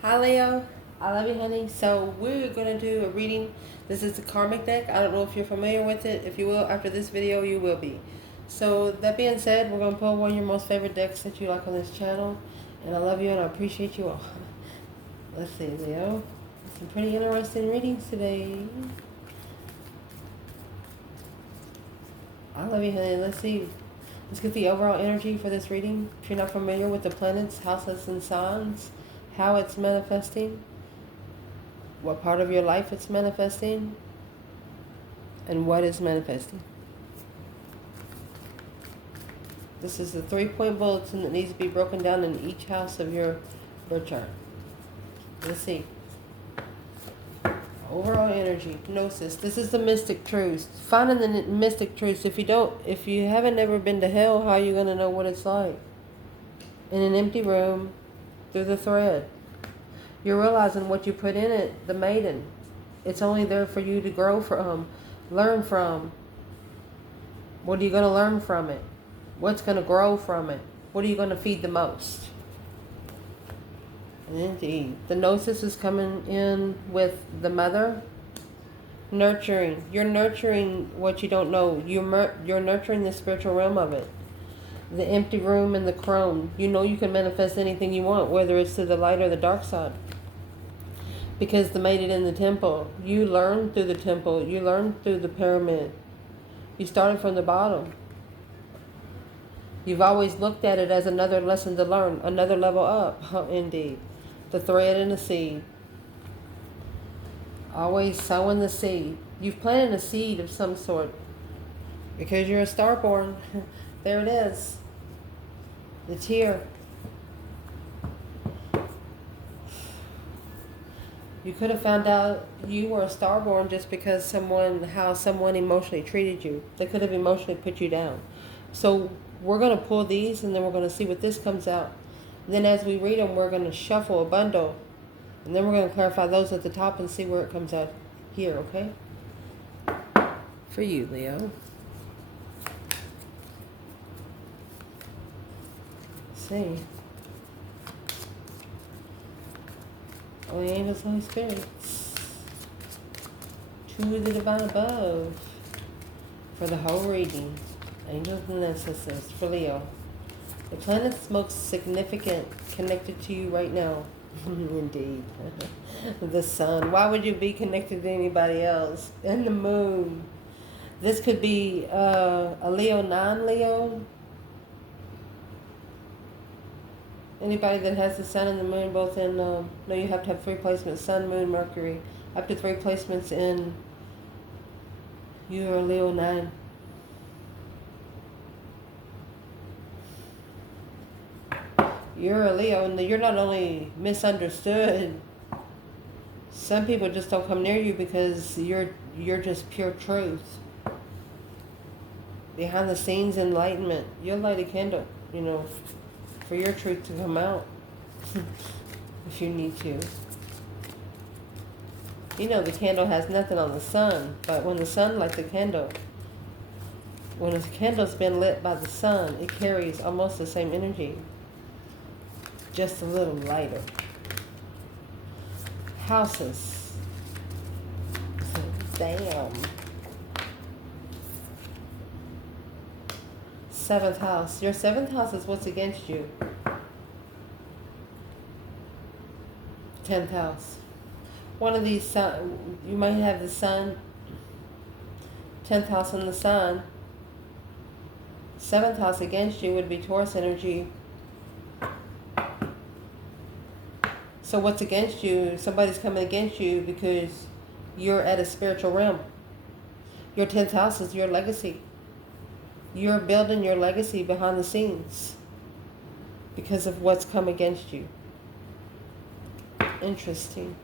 Hi Leo, I love you honey. So we're going to do a reading. This is the karmic deck. I don't know if you're familiar with it. If you will, after this video you will be. So that being said, we're going to pull one of your most favorite decks that you like on this channel. And I love you and I appreciate you all. Let's see Leo. Some pretty interesting readings today. I love you honey. Let's see. Let's get the overall energy for this reading. If you're not familiar with the planets, houses, and signs, how it's manifesting, what part of your life it's manifesting, and what is manifesting. This is the 3-point bulletin that needs to be broken down in each house of your birth chart. Let's see. Overall energy, gnosis. This is the mystic truths. Finding the mystic truths. If you haven't ever been to hell, how are you going to know what it's like? In an empty room, through the thread. You're realizing what you put in it, the Maiden. It's only there for you to grow from, learn from. What are you going to learn from it? What's going to grow from it? What are you going to feed the most? And indeed, the gnosis is coming in with the mother. Nurturing. You're nurturing what you don't know. You're nurturing the spiritual realm of it. The empty room and the crone. You know you can manifest anything you want, whether it's to the light or the dark side. Because the Maiden in the temple. You learned through the temple. You learned through the pyramid. You started from the bottom. You've always looked at it as another lesson to learn. Another level up. Indeed. The thread and the seed. Always sowing the seed. You've planted a seed of some sort. Because you're a starborn. There it is. It's here. You could have found out you were a starborn just because how someone emotionally treated you. They could have emotionally put you down. So we're going to pull these and then we're going to see what this comes out. And then as we read them, we're going to shuffle a bundle. And then we're going to clarify those at the top and see where it comes out here, okay? For you, Leo. See. Oh, the angels, Holy Spirits. To the divine above. For the whole reading. Angels and ancestors. For Leo. The planet's most significant connected to you right now. Indeed. The sun. Why would you be connected to anybody else? And the moon. This could be a Leo, non-Leo. Anybody that has the sun and the moon both in, no, you have to have 3 placements, sun, moon, Mercury. Up to 3 placements in, you're a Leo 9. You're a Leo, and you're not only misunderstood. Some people just don't come near you because you're just pure truth. Behind the scenes enlightenment. You'll light a candle, you know, for your truth to come out. If you need to. You know the candle has nothing on the sun, but when the sun lights a candle, when a candle's been lit by the sun, it carries almost the same energy. Just a little lighter. Houses. Damn. 7th house. Your 7th house is what's against you. 10th house. One of these, you might have the sun. 10th house and the sun. 7th house against you would be Taurus energy. So what's against you? Somebody's coming against you because you're at a spiritual realm. Your 10th house is your legacy. You're building your legacy behind the scenes because of what's come against you. Interesting.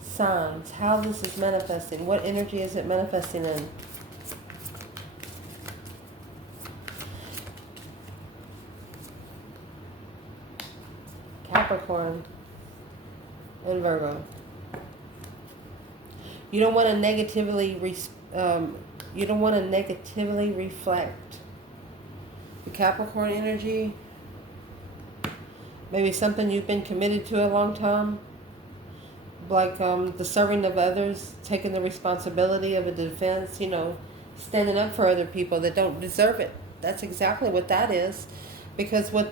Signs. How this is manifesting. What energy is it manifesting in? Capricorn and Virgo. You don't want to negatively You don't want to negatively reflect. The Capricorn energy, maybe something you've been committed to a long time, like the serving of others, taking the responsibility of a defense, standing up for other people that don't deserve it. That's exactly what that is. Because with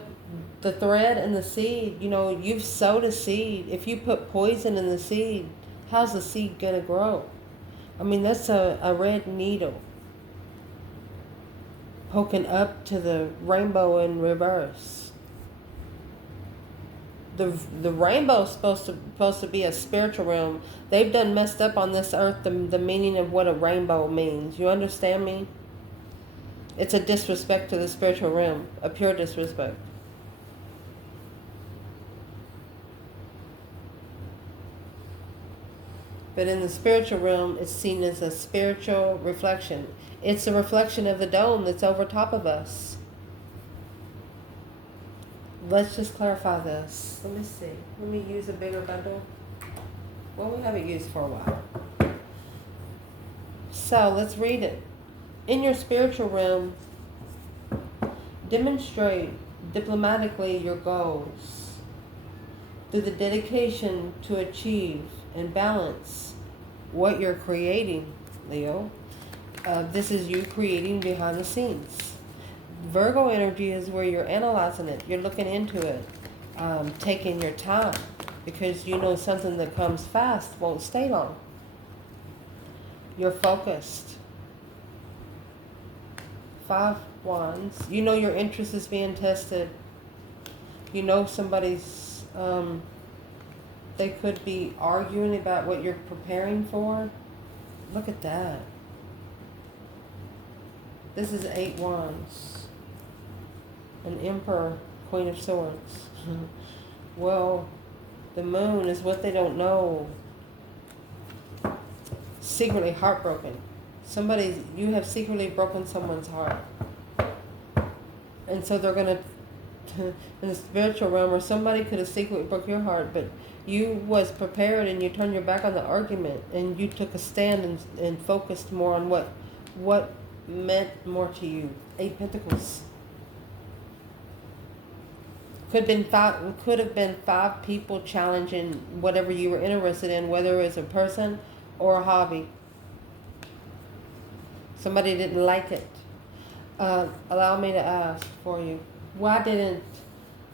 the thread and the seed, you've sowed a seed. If you put poison in the seed, how's the seed going to grow? I mean, that's a red needle poking up to the rainbow in reverse. The rainbow is supposed to be a spiritual realm. They've done messed up on this earth the meaning of what a rainbow means. You understand me? It's a disrespect to the spiritual realm, a pure disrespect. But in the spiritual realm, it's seen as a spiritual reflection. It's a reflection of the dome that's over top of us. Let's just clarify this. Let me see. Let me use a bigger bundle. Well, we haven't used for a while. So let's read it. In your spiritual realm, demonstrate diplomatically your goals through the dedication to achieve and balance what you're creating, Leo. This is you creating behind the scenes. Virgo energy is where you're analyzing it. You're looking into it, taking your time, because something that comes fast won't stay long. You're focused. 5 wands. Your interest is being tested. Somebody's, they could be arguing about what you're preparing for. Look at that. This is 8 wands. An Emperor, Queen of Swords. Well, the moon is what they don't know. Secretly heartbroken. You have secretly broken someone's heart. And so they're going to, in the spiritual realm, or somebody could have secretly broke your heart, but you was prepared and you turned your back on the argument and you took a stand and focused more on what meant more to you. 8 Pentacles. Could have been 5 people challenging whatever you were interested in, whether it was a person or a hobby. Somebody didn't like it. Allow me to ask for you. What's in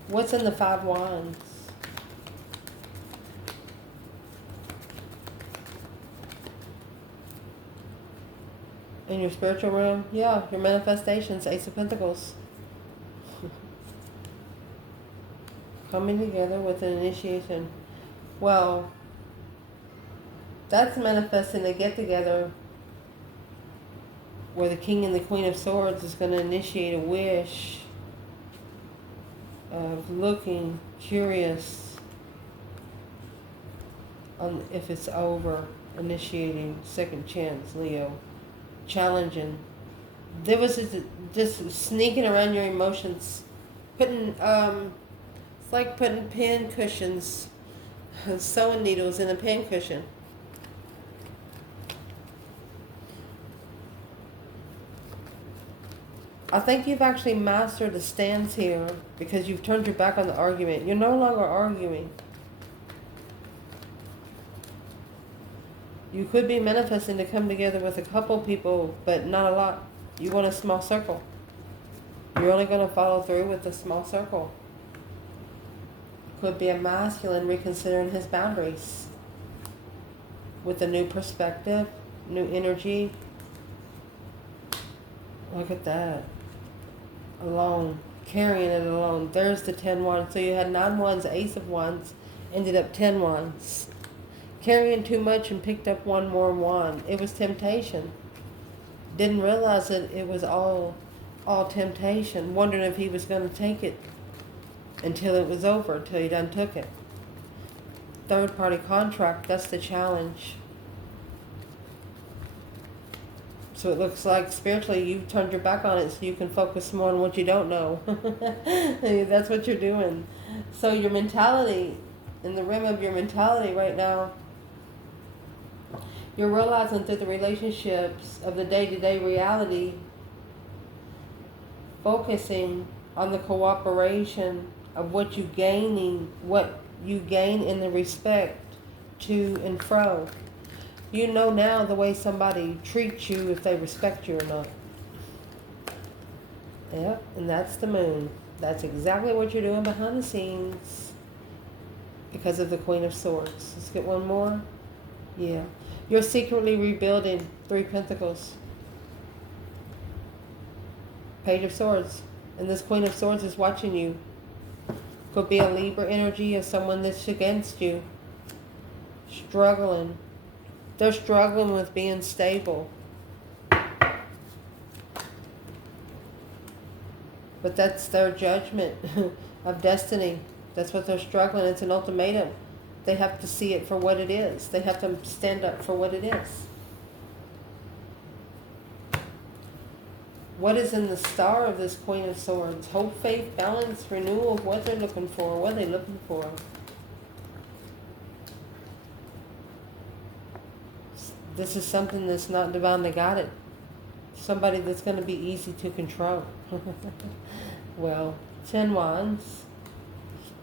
the 5 wands? In your spiritual realm? Yeah, your manifestations, Ace of Pentacles. Coming together with an initiation. Well, that's manifesting a get-together where the King and the Queen of Swords is going to initiate a wish of looking curious on if it's over, initiating second chance, Leo, challenging. There was just sneaking around your emotions, putting it's like putting pin cushions, sewing needles in a pin cushion. I think you've actually mastered the stance here because you've turned your back on the argument. You're no longer arguing. You could be manifesting to come together with a couple people, but not a lot. You want a small circle. You're only going to follow through with a small circle. Could be a masculine reconsidering his boundaries with a new perspective, new energy. Look at that. Alone. Carrying it alone. There's the 10 wands. So you had 9 wands, Ace of Wands, ended up 10 wands. Carrying too much and picked up 1 more wand. It was temptation. Didn't realize that it was all temptation. Wondering if he was going to take it until it was over, until he done took it. Third party contract, that's the challenge. So it looks like spiritually you've turned your back on it so you can focus more on what you don't know. That's what you're doing. So your mentality, in the rim of your mentality right now, You're realizing through the relationships of the day-to-day reality, focusing on the cooperation of what you gain in the respect to and fro. You know now the way somebody treats you, if they respect you or not. Yep, and that's the moon. That's exactly what you're doing behind the scenes because of the Queen of Swords. Let's get one more. Yeah. You're secretly rebuilding 3 Pentacles. Page of Swords. And this Queen of Swords is watching you. Could be a Libra energy of someone that's against you. Struggling. They're struggling with being stable. But that's their judgment of destiny. That's what they're struggling. It's an ultimatum. They have to see it for what it is. They have to stand up for what it is. What is in the star of this Queen of Swords? Hope, faith, balance, renewal of what they're looking for. What are they looking for? This is something that's not divinely guided. Somebody that's going to be easy to control. Well, 10 Wands.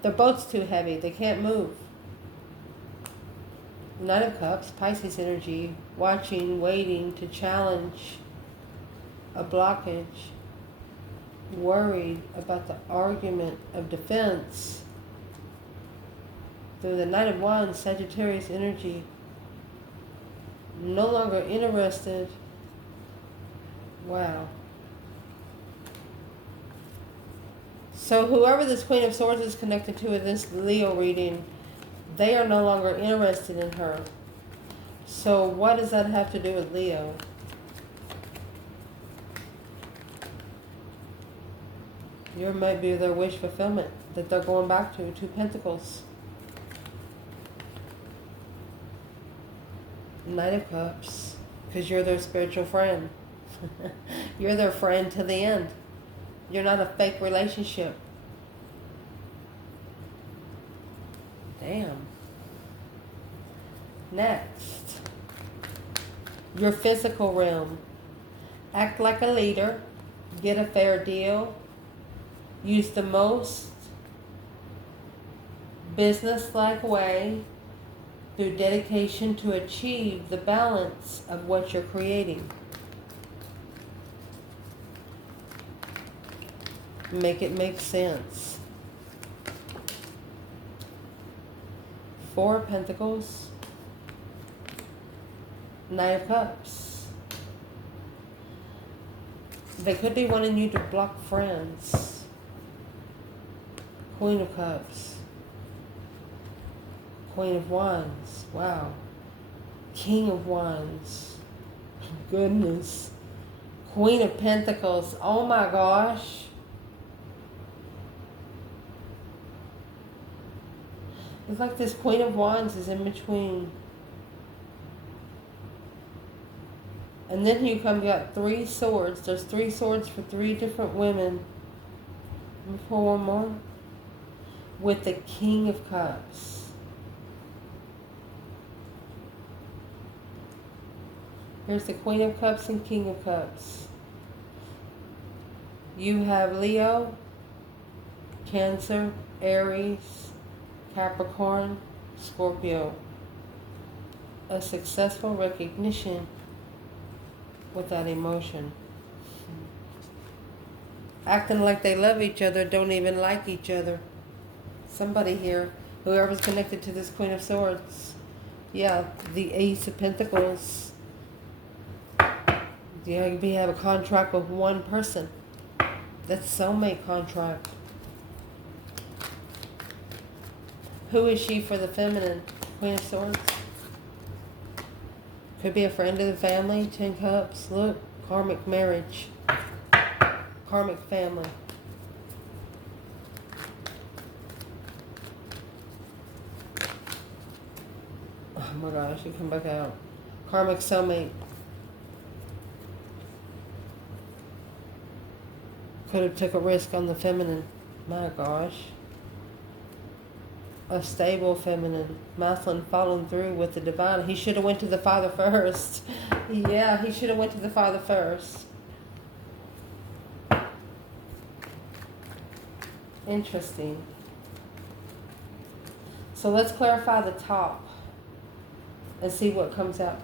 Their boat's too heavy. They can't move. Knight of Cups, Pisces energy. Watching, waiting to challenge a blockage. Worried about the argument of defense. Through the Knight of Wands, Sagittarius energy. No longer interested. Wow. So whoever this Queen of Swords is connected to in this Leo reading, they are no longer interested in her. So what does that have to do with Leo? You might be their wish fulfillment that they're going back to. 2 Pentacles. Knight of Cups. Because you're their spiritual friend. You're their friend to the end. You're not a fake relationship. Damn. Next. Your physical realm. Act like a leader. Get a fair deal. Use the most business-like way through dedication to achieve the balance of what you're creating. Make it make sense. 4 of Pentacles. Knight of Cups. They could be wanting you to block friends. Queen of Cups. Queen of Wands. Wow. King of Wands. Goodness. Queen of Pentacles. Oh my gosh. It's like this Queen of Wands is in between. And then you got 3 swords. There's 3 swords for 3 different women. Let me pull one more. With the King of Cups. Here's the Queen of Cups and King of Cups. You have Leo, Cancer, Aries, Capricorn, Scorpio. A successful recognition without emotion. Acting like they love each other, don't even like each other. Somebody here, whoever's connected to this Queen of Swords. Yeah, the Ace of Pentacles. Yeah, you have a contract with one person. That's soulmate contract. Who is she for the feminine? Queen of Swords. Could be a friend of the family. 10 Cups. Look, karmic marriage. Karmic family. Oh my gosh, you come back out. Karmic soulmate. Could have took a risk on the feminine. My gosh. a stable feminine, masculine, following through with the divine. He should have went to the Father first. Yeah, he should have went to the Father first. Interesting. So let's clarify the top and see what comes out.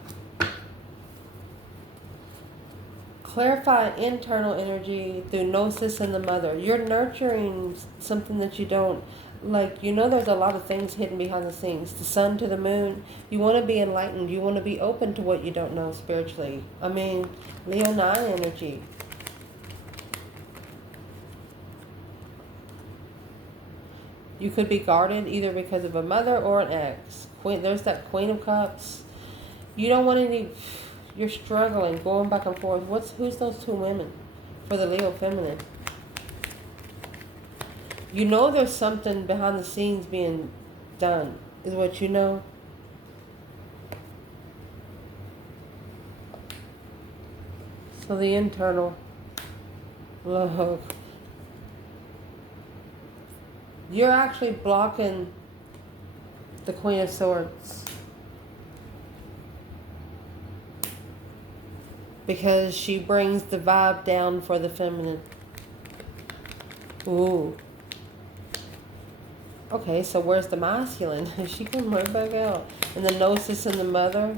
Clarify internal energy through gnosis in the mother. You're nurturing something that you don't, like, you know, there's a lot of things hidden behind the scenes. The sun to the moon. You want to be enlightened. You want to be open to what you don't know spiritually. I mean, Leo 9 energy. You could be guarded either because of a mother or an ex. There's that Queen of Cups. You don't want any... You're struggling, going back and forth. Who's those two women for the Leo feminine? You know there's something behind the scenes being done, is what you know. So the internal. Look. You're actually blocking the Queen of Swords. Because she brings the vibe down for the feminine. Ooh. Okay, so where's the masculine? She come right back out. And the gnosis and the mother.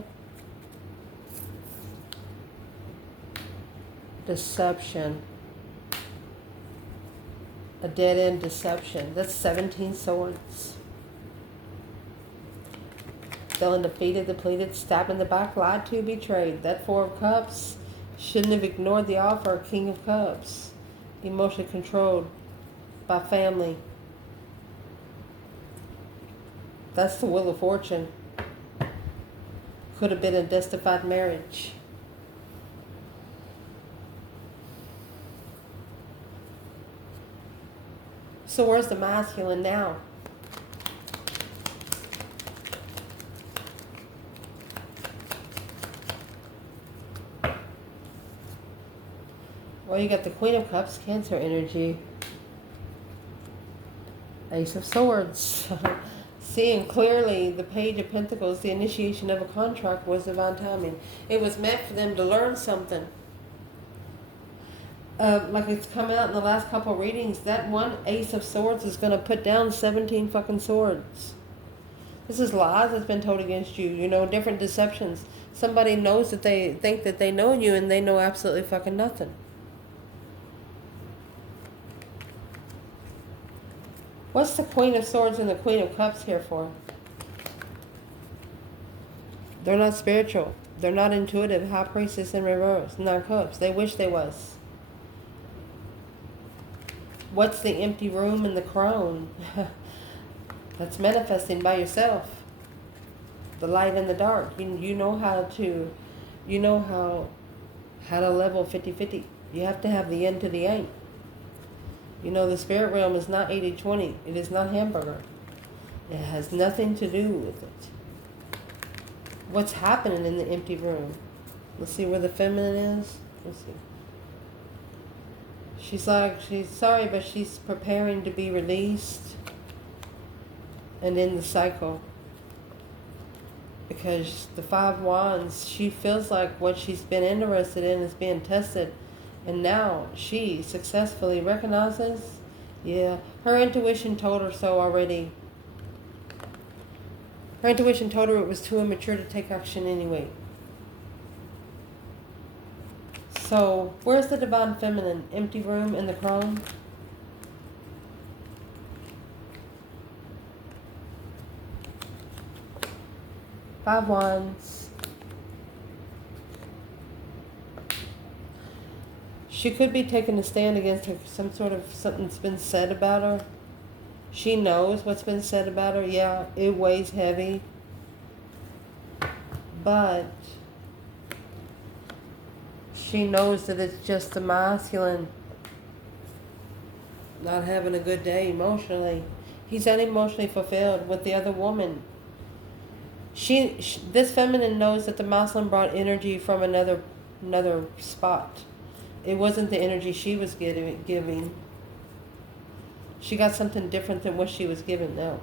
Deception. A dead-end deception. That's 17 swords. Feeling defeated, depleted, stabbed in the back, lied to, betrayed. That Four of Cups. Shouldn't have ignored the offer. King of Cups. Emotionally controlled by family. That's the Wheel of Fortune. Could have been a justified marriage. So where's the masculine now? Well, you got the Queen of Cups, Cancer energy. Ace of Swords. Seeing clearly the Page of Pentacles, the initiation of a contract was divine timing. It was meant for them to learn something. Like it's come out in the last couple of readings, that one Ace of Swords is going to put down 17 fucking swords. This is lies that's been told against you, you know, different deceptions. Somebody knows that they think that they know you and they know absolutely fucking nothing. What's the Queen of Swords and the Queen of Cups here for? They're not spiritual. They're not intuitive. High Priestess in reverse. 9 Cups. They wish they was. What's the empty room and the crone? That's manifesting by yourself. The light and the dark. You know how to, you know how to level 50-50. You have to have the yin to the yang. You know, the spirit realm is not 80-20. It is not hamburger. It has nothing to do with it. What's happening in the empty room? Let's see where the feminine is. Let's see. She's like, she's sorry, but she's preparing to be released and in the cycle. Because the 5 Wands, she feels like what she's been interested in is being tested. And now she successfully recognizes, yeah, her intuition told her so already. Her intuition told her it was too immature to take action anyway. So, where's the divine feminine? Empty room in the crone? Five Wands. She could be taking a stand against her, some sort of something's been said about her. She knows what's been said about her. Yeah, it weighs heavy. But she knows that it's just the masculine not having a good day emotionally. He's unemotionally fulfilled with the other woman. This feminine knows that the masculine brought energy from another spot. It wasn't the energy she was giving. She got something different than what she was given now.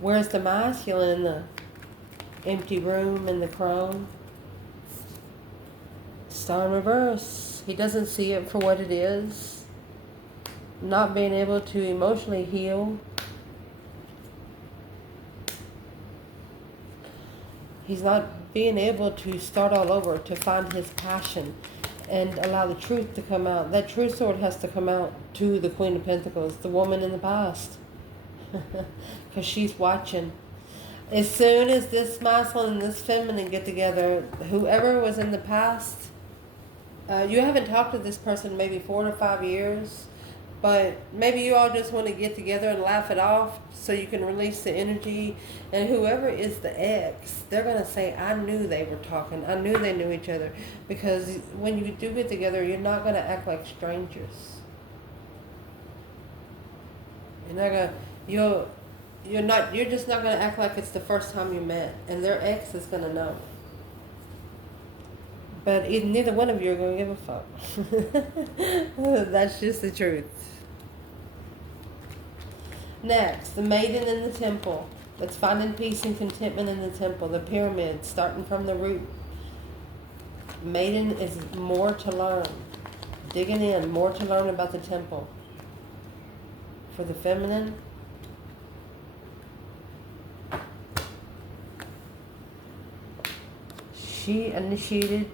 Where's the masculine in the empty room and the crone? Star in reverse. He doesn't see it for what it is. Not being able to emotionally heal. He's not being able to start all over, to find his passion and allow the truth to come out. That true sword has to come out to the Queen of Pentacles, the woman in the past. Because she's watching. As soon as this masculine and this feminine get together, whoever was in the past, you haven't talked to this person maybe 4 to 5 years, but maybe you all just want to get together and laugh it off so you can release the energy. And whoever is the ex, they're going to say, I knew they were talking. I knew they knew each other. Because when you do get together, you're not going to act like strangers. You're just not going to act like it's the first time you met. And their ex is going to know. But neither one of you are going to give a fuck. That's just the truth. Next, the maiden in the temple. That's finding peace and contentment in the temple. The pyramid, starting from the root. Maiden is more to learn. Digging in, more to learn about the temple. For the feminine, she initiated.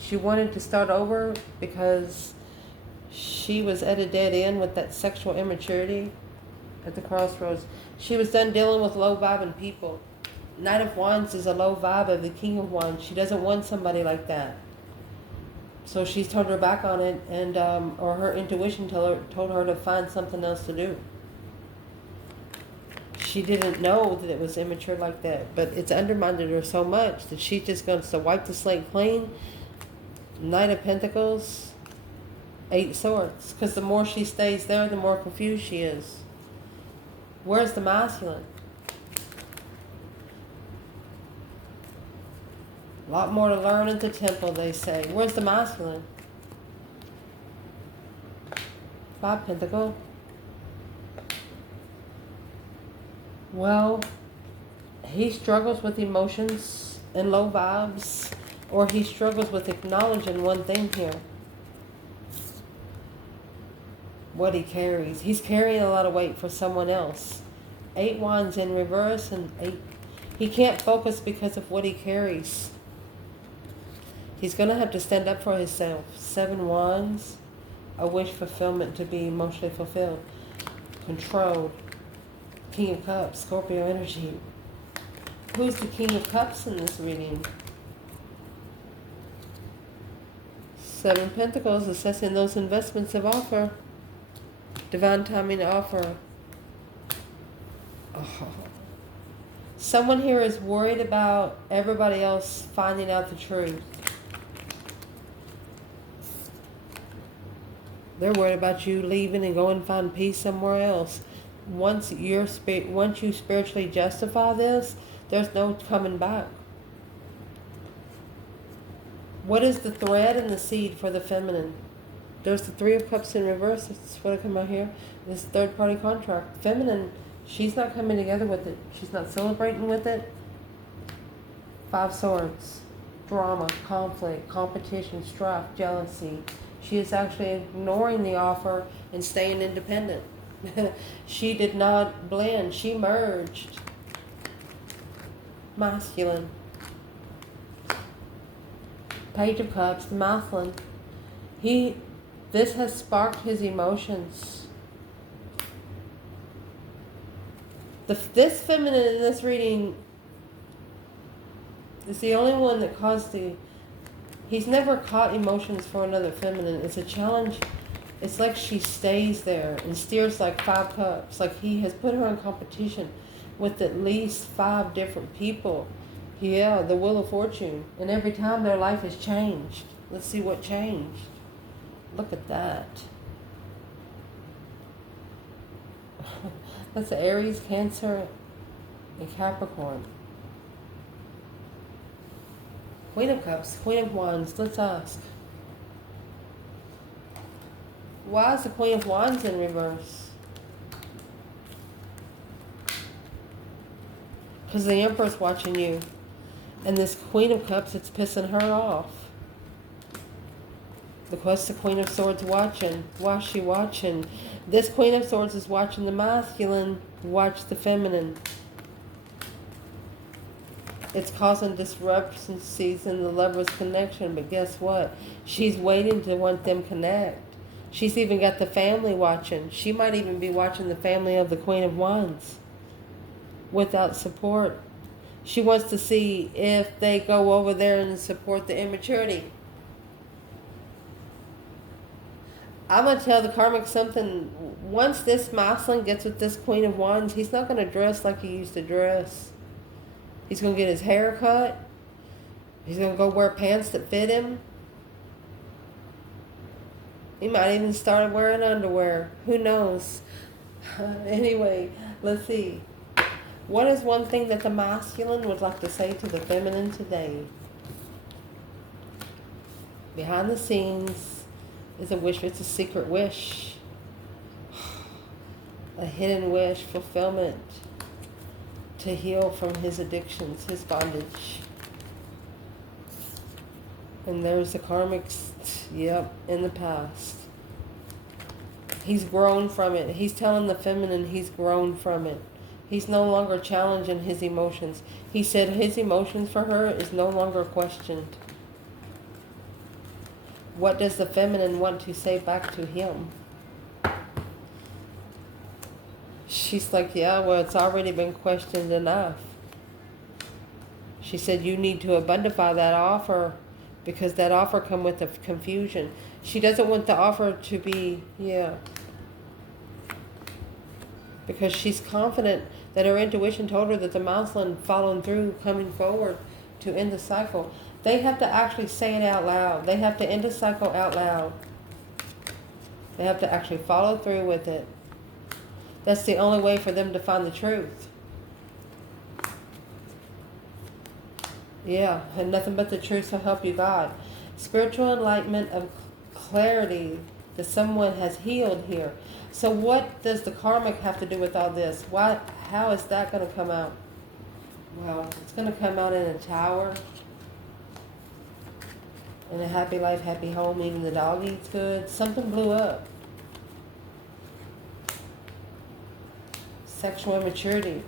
She wanted to start over because she was at a dead end with that sexual immaturity at the crossroads. She was done dealing with low vibing people. Knight of Wands is a low vibe of the King of Wands. She doesn't want somebody like that. So she's turned her back on it, and or her intuition told her to find something else to do. She didn't know that it was immature like that, but it's undermined her so much that she's just going to wipe the slate clean. Knight of Pentacles, 8 Swords. Because the more she stays there, the more confused she is. Where's the masculine? A lot more to learn at the temple, they say. Where's the masculine? 5 Pentacles. Well, he struggles with emotions and low vibes, or he struggles with acknowledging one thing here. What he carries. He's carrying a lot of weight for someone else. 8 Wands in reverse and 8. He can't focus because of what he carries. He's going to have to stand up for himself. 7 Wands. A wish fulfillment to be emotionally fulfilled. Controlled. King of Cups, Scorpio energy. Who's the King of Cups in this reading? 7 Pentacles, assessing those investments of offer. Divine timing offer. Oh. Someone here is worried about everybody else finding out the truth. They're worried about you leaving and going and find peace somewhere else. Once you spiritually justify this, there's no coming back. What is the thread and the seed for the feminine? There's the 3 of Cups in reverse. That's what I come out here. This third-party contract. Feminine, she's not coming together with it. She's not celebrating with it. 5 Swords. Drama, conflict, competition, strife, jealousy. She is actually ignoring the offer and staying independent. She did not blend. She merged. Masculine. Page of Cups, the masculine. This has sparked his emotions. This feminine in this reading is the only one that caused he's never caught emotions for another feminine. It's a challenge. It's like she stays there and steers like 5 cups. Like he has put her in competition with at least 5 different people. Yeah, the Wheel of Fortune. And every time their life has changed. Let's see what changed. Look at that. That's Aries, Cancer, and Capricorn. Queen of Cups, Queen of Wands. Let's ask. Why is the Queen of Wands in reverse? Because the Emperor's watching you. And this Queen of Cups, it's pissing her off. Because the Queen of Swords watching. Why's she watching? This Queen of Swords is watching the masculine watch the feminine. It's causing disruptions in the lovers' connection. But guess what? She's waiting to want them connect. She's even got the family watching. She might even be watching the family of the Queen of Wands without support. She wants to see if they go over there and support the immaturity. I'm going to tell the karmic something. Once this masculine gets with this Queen of Wands, he's not going to dress like he used to dress. He's going to get his hair cut. He's going to go wear pants that fit him. He might even start wearing underwear. Who knows? Anyway, let's see. What is one thing that the masculine would like to say to the feminine today? Behind the scenes is a wish. It's a secret wish. A hidden wish, fulfillment. To heal from his addictions, his bondage. And there's the karmics, yep, in the past. He's grown from it. He's telling the feminine he's grown from it. He's no longer challenging his emotions. He said his emotions for her is no longer questioned. What does the feminine want to say back to him? She's like, yeah, well, it's already been questioned enough. She said, you need to abundify that offer because that offer come with the confusion. She doesn't want the offer to be, because she's confident that her intuition told her that the masculine following through, coming forward to end the cycle. They have to actually say it out loud. They have to end the cycle out loud. They have to actually follow through with it. That's the only way for them to find the truth. Yeah, and nothing but the truth will help you, God. Spiritual enlightenment of clarity that someone has healed here. So what does the karmic have to do with all this? How is that going to come out? Well, it's going to come out in a tower. In a happy life, happy home, eating the dog eats good. Something blew up. Sexual immaturity.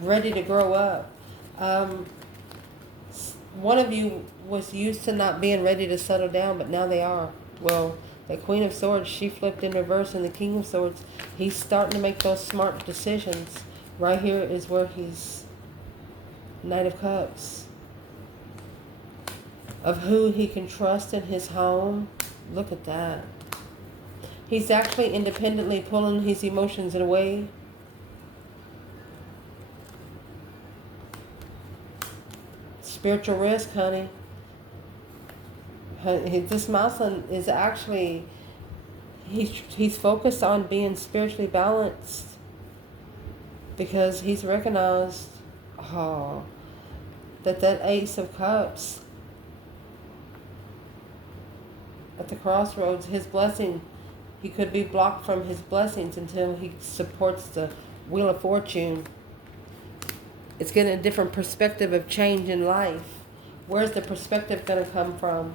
Ready to grow up. One of you was used to not being ready to settle down, but now they are. Well, the Queen of Swords, she flipped in reverse, and the King of Swords, he's starting to make those smart decisions. Right here is where he's Knight of Cups. Of who he can trust in his home. Look at that. He's actually independently pulling his emotions away. Spiritual risk, honey. This masculine is actually, he's focused on being spiritually balanced because he's recognized that Ace of Cups at the crossroads, his blessing, he could be blocked from his blessings until he supports the Wheel of Fortune. It's getting a different perspective of change in life. Where's the perspective going to come from?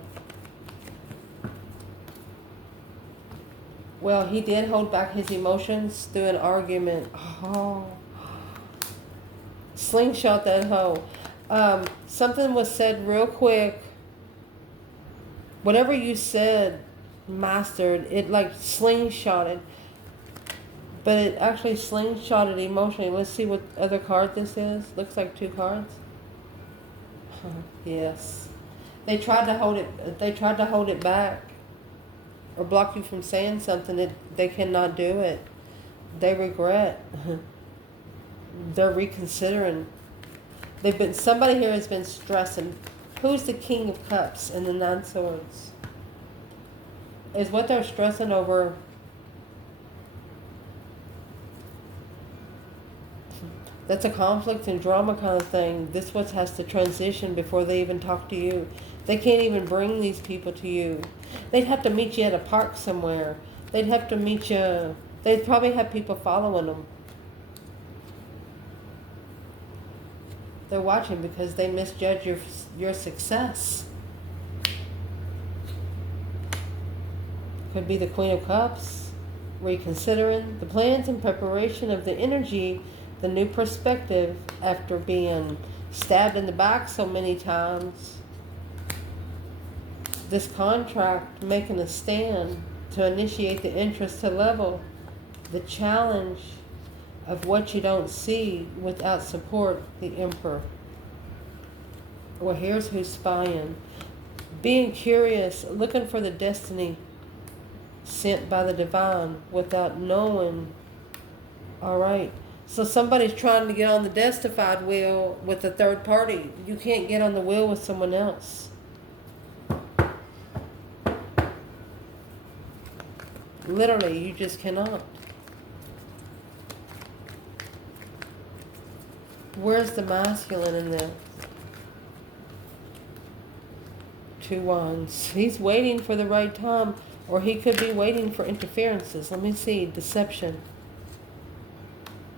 Well, he did hold back his emotions through an argument. Slingshot that hoe. Something was said real quick. Whatever you said, mastered, it like slingshotted. But it actually slingshotted emotionally. Let's see what other card this is. Looks like 2 cards. Yes. They tried to hold it. They tried to hold it back, or block you from saying something. They cannot do it. They regret. They're reconsidering. Somebody here has been stressing. Who's the King of Cups and the 9 Swords? Is what they're stressing over. That's a conflict and drama kind of thing. This one has to transition before they even talk to you. They can't even bring these people to you. They'd have to meet you at a park somewhere. They'd have to meet you. They'd probably have people following them. They're watching because they misjudge your success. Could be the Queen of Cups, reconsidering the plans and preparation of the energy, the new perspective after being stabbed in the back so many times. This contract making a stand to initiate the interest to level the challenge of what you don't see without support, the Emperor. Well, here's who's spying. Being curious, looking for the destiny sent by the divine without knowing. All right. So somebody's trying to get on the destified wheel with a third party. You can't get on the wheel with someone else. Literally, you just cannot. Where's the masculine in this? Two Wands. He's waiting for the right time, or he could be waiting for interferences. Let me see. Deception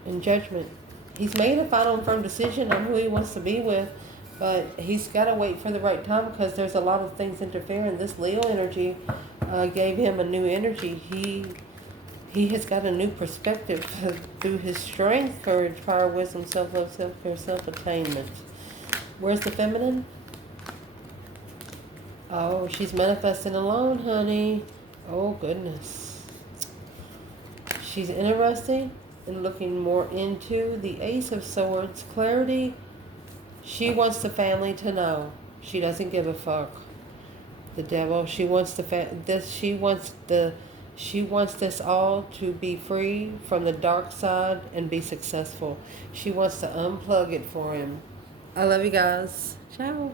and judgment. He's made a final and firm decision on who he wants to be with, but he's got to wait for the right time because there's a lot of things interfering. This Leo energy gave him a new energy. He has got a new perspective through his strength, courage, power, wisdom, self-love, self-care, self-attainment. Where's the feminine? Oh, she's manifesting alone, honey. Oh, goodness. She's interesting and looking more into the Ace of Swords. Clarity. She wants the family to know. She doesn't give a fuck. The Devil. She wants She wants this all to be free from the dark side and be successful. She wants to unplug it for him. I love you guys. Ciao.